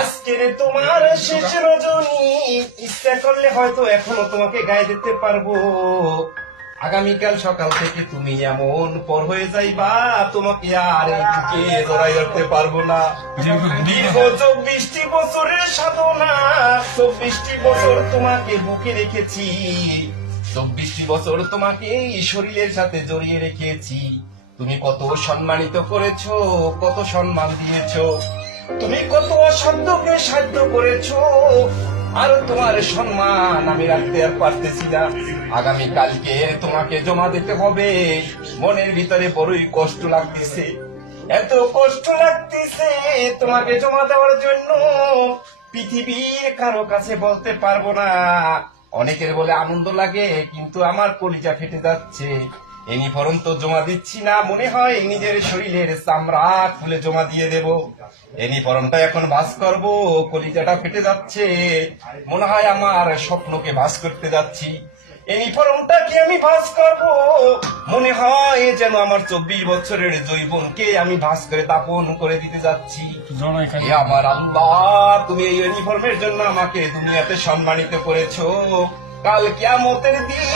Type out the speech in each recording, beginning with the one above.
আজকের তোমার শেষ রজনী, ইচ্ছা করলে হয়তো এখনো তোমাকে গায়ে দিতে পারবো। আগামীকাল সকাল থেকে তুমি এমন পর হয়ে যাইবা, তোমাকে আর কে জড়াই রাখতে পারবো না। দীর্ঘ 24টি বছরের সাধনা, 24টি বছর তোমাকে বুকে রেখেছি, 24টি বছর তোমাকে এই শরীরের সাথে জড়িয়ে রেখেছি। তুমি কত সম্মানিত করেছো, কত সম্মান দিয়েছো, তুমি কত অসাধ্যকে সাধ্য করেছো, আর তোমার সম্মান আমি রাখতে আর পারতেছি না। আগামী কালকে তোমাকে জমা দিতে হবে। মনের ভিতরে বড়ই কষ্ট লাগতেছে, এত কষ্ট লাগতেছে তোমাকে জমা দেওয়ার জন্য। পৃথিবীর কারো কাছে বলতে পারবো না। অনেকের বলে আনন্দ লাগে, কিন্তু আমার কলিজা ফেটে যাচ্ছে। ইউনিফর্ম তো জমা দিচ্ছি না, মনে হয় নিজের শরীরের চামড়া খুলে জমা দিয়ে দেব। ইউনিফর্মটা এখন ভাঁজ করবো, কলিজাটা ফেটে যাচ্ছে, মনে হয় আমার স্বপ্নকে ভাঁজ করতে যাচ্ছি। ইউনিফর্মটাকে আমি ভাঁজ করবো, মনে হয় যেন আমার 24 বছরের যৌবনকে আমি ভাঁজ করে দাপন করে দিতে যাচ্ছি। হে আমার আল্লাহ, তুমি এই ইউনিফর্মের জন্য আমাকে দুনিয়াতে সম্মানিত করেছো। কাল কিয়ামতের দিন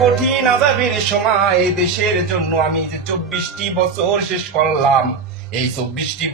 কঠিন আযাবের সময় দেশের জন্য আমি যে 24টি বছর শেষ করলাম, এই 24টি